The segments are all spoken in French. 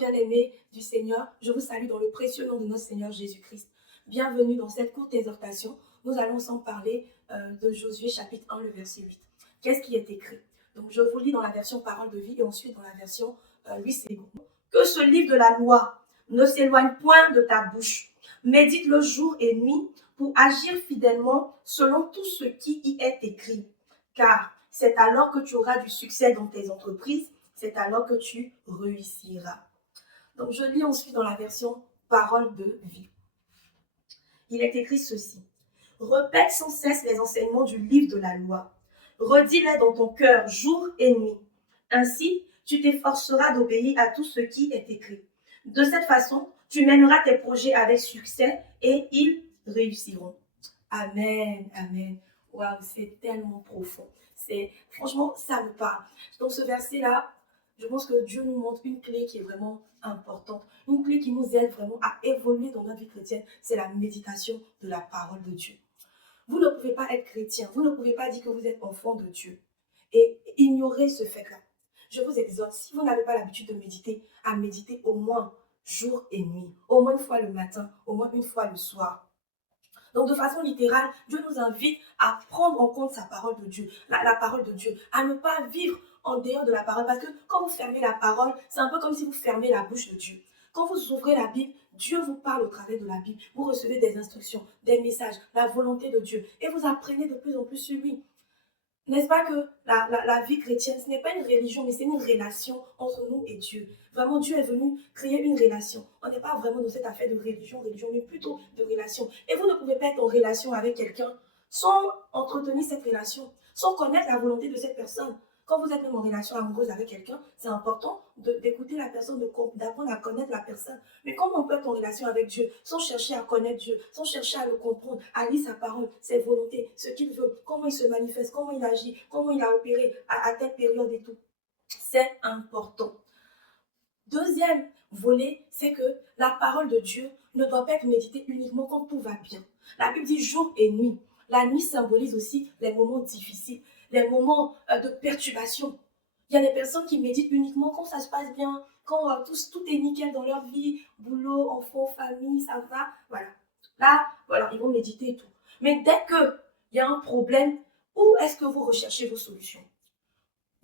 bien-aimés du Seigneur, je vous salue dans le précieux nom de notre Seigneur Jésus-Christ. Bienvenue dans cette courte exhortation. Nous allons ensemble parler de Josué chapitre 1, le verset 8. Qu'est-ce qui est écrit? Donc je vous lis dans la version Parole de vie et ensuite dans la version Louis Ségon. Que ce livre de la loi ne s'éloigne point de ta bouche. Médite-le jour et nuit pour agir fidèlement selon tout ce qui y est écrit. Car c'est alors que tu auras du succès dans tes entreprises, c'est alors que tu réussiras. Donc je lis ensuite dans la version Parole de vie. Il est écrit ceci. Répète sans cesse les enseignements du livre de la loi. Redis-les dans ton cœur jour et nuit. Ainsi, tu t'efforceras d'obéir à tout ce qui est écrit. De cette façon, tu mèneras tes projets avec succès et ils réussiront. Amen, amen. Waouh, c'est tellement profond. Franchement, ça me parle. Dans ce verset-là, je pense que Dieu nous montre une clé qui est vraiment importante. Une clé qui nous aide vraiment à évoluer dans notre vie chrétienne, c'est la méditation de la parole de Dieu. Vous ne pouvez pas être chrétien, vous ne pouvez pas dire que vous êtes enfant de Dieu et ignorer ce fait-là. Je vous exhorte, si vous n'avez pas l'habitude de méditer, à méditer au moins jour et nuit, au moins une fois le matin, au moins une fois le soir. Donc de façon littérale, Dieu nous invite à prendre en compte sa parole de Dieu, la parole de Dieu, à ne pas vivre en dehors de la parole. Parce que quand vous fermez la parole, c'est un peu comme si vous fermez la bouche de Dieu. Quand vous ouvrez la Bible, Dieu vous parle au travers de la Bible. Vous recevez des instructions, des messages, la volonté de Dieu. Et vous apprenez de plus en plus sur lui. N'est-ce pas que la vie chrétienne, ce n'est pas une religion, mais c'est une relation entre nous et Dieu. Vraiment, Dieu est venu créer une relation. On n'est pas vraiment dans cette affaire de religion, mais plutôt de relation. Et vous ne pouvez pas être en relation avec quelqu'un sans entretenir cette relation, sans connaître la volonté de cette personne. Quand vous êtes même en relation amoureuse avec quelqu'un, c'est important d'écouter la personne, d'apprendre à connaître la personne. Mais comment on peut être en relation avec Dieu sans chercher à connaître Dieu, sans chercher à le comprendre, à lire sa parole, ses volontés, ce qu'il veut, comment il se manifeste, comment il agit, comment il a opéré à telle période et tout. C'est important. Deuxième volet, c'est que la parole de Dieu ne doit pas être méditée uniquement quand tout va bien. La Bible dit jour et nuit. La nuit symbolise aussi les moments difficiles, les moments de perturbation. Il y a des personnes qui méditent uniquement quand ça se passe bien, quand tout est nickel dans leur vie, boulot, enfants, famille, ça va, voilà. Là, voilà, ils vont méditer et tout. Mais dès qu'il y a un problème, où est-ce que vous recherchez vos solutions?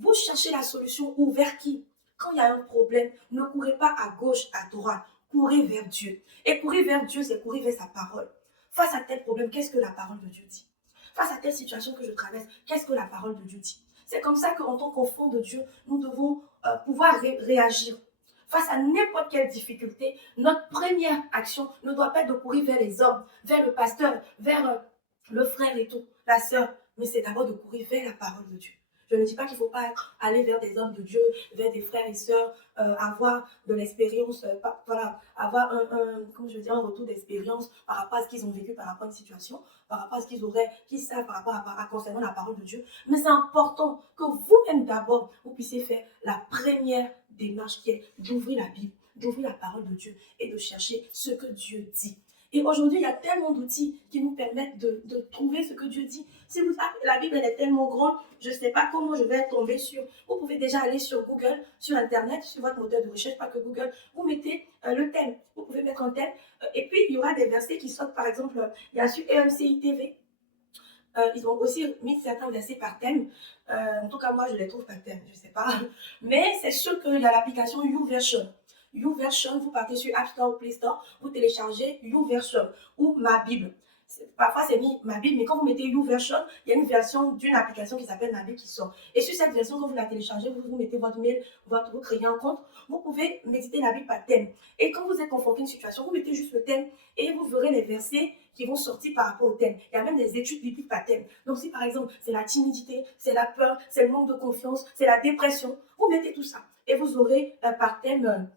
Vous cherchez la solution où, vers qui? Quand il y a un problème, ne courez pas à gauche, à droite, courez vers Dieu. Et courir vers Dieu, c'est courir vers sa parole. Face à tel problème, qu'est-ce que la parole de Dieu dit? Face à telle situation que je traverse, qu'est-ce que la parole de Dieu dit? C'est comme ça qu'en tant qu'enfant de Dieu, nous devons pouvoir réagir. Face à n'importe quelle difficulté, notre première action ne doit pas être de courir vers les hommes, vers le pasteur, vers le frère et tout, la sœur, mais c'est d'abord de courir vers la parole de Dieu. Je ne dis pas qu'il ne faut pas aller vers des hommes de Dieu, vers des frères et sœurs, avoir de l'expérience, voilà, avoir un retour d'expérience par rapport à ce qu'ils ont vécu, par rapport à une situation, par rapport à ce qu'ils savent par rapport à concernant la parole de Dieu. Mais c'est important que vous-même d'abord, vous puissiez faire la première démarche qui est d'ouvrir la Bible, d'ouvrir la parole de Dieu et de chercher ce que Dieu dit. Et aujourd'hui, il y a tellement d'outils qui nous permettent de trouver ce que Dieu dit. Si la Bible elle est tellement grande, je ne sais pas comment je vais tomber sur. Vous pouvez déjà aller sur Google, sur Internet, sur votre moteur de recherche, pas que Google. Vous mettez le thème. Vous pouvez mettre un thème. Et puis, il y aura des versets qui sortent, par exemple, il y a sur EMCI TV. Ils ont aussi mis certains versets par thème. En tout cas, moi, je les trouve par thème. Je ne sais pas. Mais c'est sûr qu'il y a l'application YouVersion. YouVersion, vous partez sur App Store ou Play Store, vous téléchargez YouVersion ou Ma Bible. Parfois, c'est mis Ma Bible, mais quand vous mettez YouVersion, il y a une version d'une application qui s'appelle Ma Bible qui sort. Et sur cette version, quand vous la téléchargez, vous mettez votre mail, vous créez un compte, vous pouvez méditer la Bible par thème. Et quand vous êtes confronté à une situation, vous mettez juste le thème et vous verrez les versets qui vont sortir par rapport au thème. Il y a même des études bibliques par thème. Donc si par exemple, c'est la timidité, c'est la peur, c'est le manque de confiance, c'est la dépression, vous mettez tout ça. Et vous aurez par thème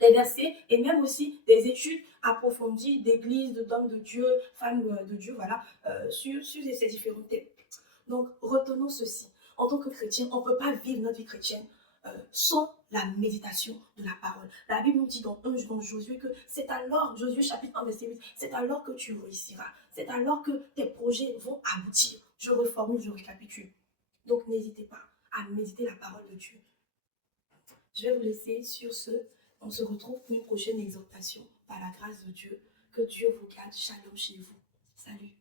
des versets et même aussi des études approfondies d'églises, d'hommes de Dieu, femmes de Dieu, voilà, sur ces différents thèmes. Donc, retenons ceci. En tant que chrétien, on ne peut pas vivre notre vie chrétienne sans la méditation de la parole. La Bible nous dit dans Josué que c'est alors, Josué chapitre 1, verset 8, c'est alors que tu réussiras. C'est alors que tes projets vont aboutir. Je reformule, je récapitule. Donc, n'hésitez pas à méditer la parole de Dieu. Je vais vous laisser sur ce. On se retrouve pour une prochaine exhortation par la grâce de Dieu. Que Dieu vous garde. Shalom chez vous. Salut.